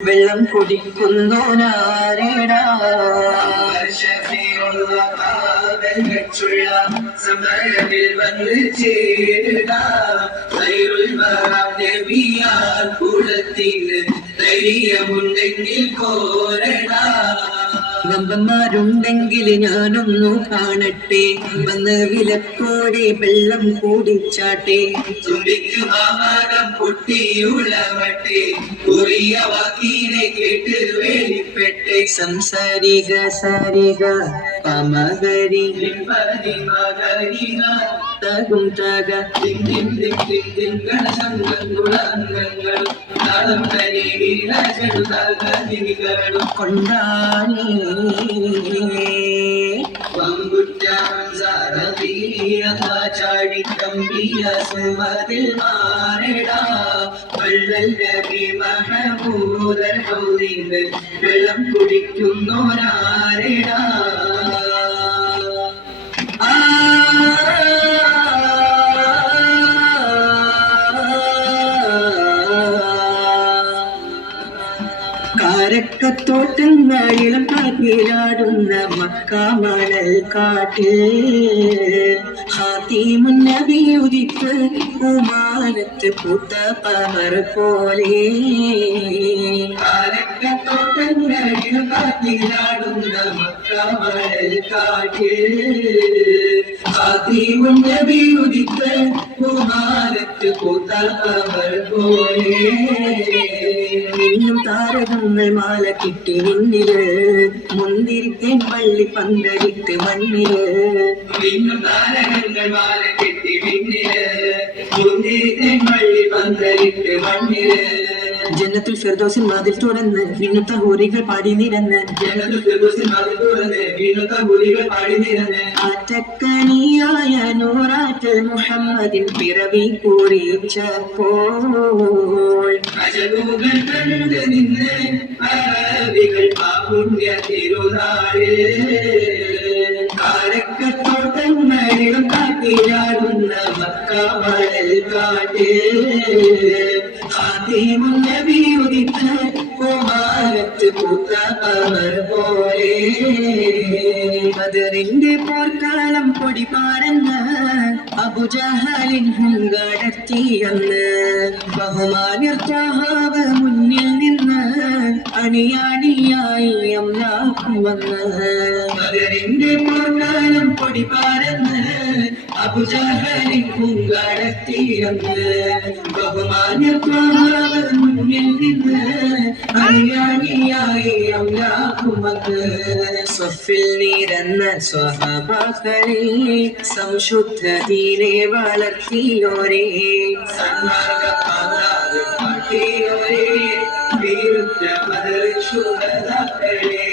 വെള്ളം കുടിക്കുന്നോനാരേടാ സമരമിൽ വന്ന് ഖൈറുൽ കുളത്തിൽ ധൈര്യമുണ്ടെങ്കിൽ കോരടാ വമ്പന്മാരുണ്ടെങ്കിൽ ഞാനൊന്നു കാണട്ടെ. വന്ന് വിലക്കോടെ വെള്ളം കൂടിച്ചാട്ടെ. തുമ്പിക്ക് ആഹാരം പൊട്ടിയുളവട്ടെ കുറിയ വാക്കീനെ കേട്ട് വേലിപ്പെട്ടെ സംസാരിക സാരിക പമകരി. തകും തക. കൊണ്ടാനേ ചാടി കമ്പിയ സുമതിൽ മാറിടാ. വള്ളൽ നബി വെള്ളം കുടിക്കുന്നോരാരിടാ കാരക്കത്തോട്ടങ്ങളിലും പകിലാടുന്ന മക്കാമണൽ കാട്ടിൽ. ഹാത്തിമുന്നബി ഉദിപ്പ് കുമാരത്ത് പൂത്ത പമർ പോലെ. കാലത്തോട്ടങ്ങളിൽ പകിലാടുന്ന മക്കാമണൽ കാട്ടിൽ. ആദിമുന്നബി ഉദിത്ത് കുമാരത്ത് കൂത്തവർ പോലെ. മിന്നും താരകങ്ങൾ മാല കിട്ടി നിന്നിൽ മുന്തിരിത്തേൻ പള്ളി പന്തലിട്ട് മണ്ണിൽ. വീണ്ടും താരകങ്ങൾ മാല കിട്ടി പിന്നിൽ. മുന്തിരിക്കേൻ പള്ളി പന്തലിട്ട് മണ്ണിൽ. ജന്നത്തുൽ ഫിർദൗസിൽ വാതിൽ തുറന്ന് വിനുത്ത ഹൂറികൾ പാടി നിരന്ന്. ജനത്തിൽ ഫിർദൗസിൽ മതി തുറന്ന് വിനുത്ത ഗുലികൾ പാടി നിരന്ന്. ആറ്റക്കനിയായ നൂറാറ്റൽ മുഹമ്മദിൻ പിറവി കുറിച്ചപ്പോൾ അജഗുകൾ കണ്ട് നിന്ന് അറബികൾ പാപുണ്യ തിരുനാൾ കാരക്കത്തോട്ടങ്ങളിലും കാട്ടിലാടുന്ന മക്കാമണൽ കാട്ട് ഹാത്തിമുന്നബി ഉദിത്ത് പൂത്ത അവർ പോലെ ബദറിന്റെ പോർക്കാലം പൊടി പാരന്ന് അബുജഹലിൻ ഹുങ്കടത്തിയെന്ന് ബഹുമാനർത്താവ് മുന്നിൽ നിന്ന് അണിയാണിയായി അമ്ലാക്കും വന്ന്. മകരന്റെ പോർക്കാലം പൊടി പാരന്ന് അബുജഹലിൻ പൂങ്കാടത്തിയെന്ന് ബഹുമാന്യത്വാവ് മുന്നിൽ നിന്ന് അണിയാണിയായി അമ്ലാക്കുമക്ക് സ്വഫിൽ നിരന്ന സ്വഹബാക്കളെ സംശുദ്ധ ദീനെ വളർത്തിയോരേ. വിരുദ്ധ മതശൂരതാക്കളേ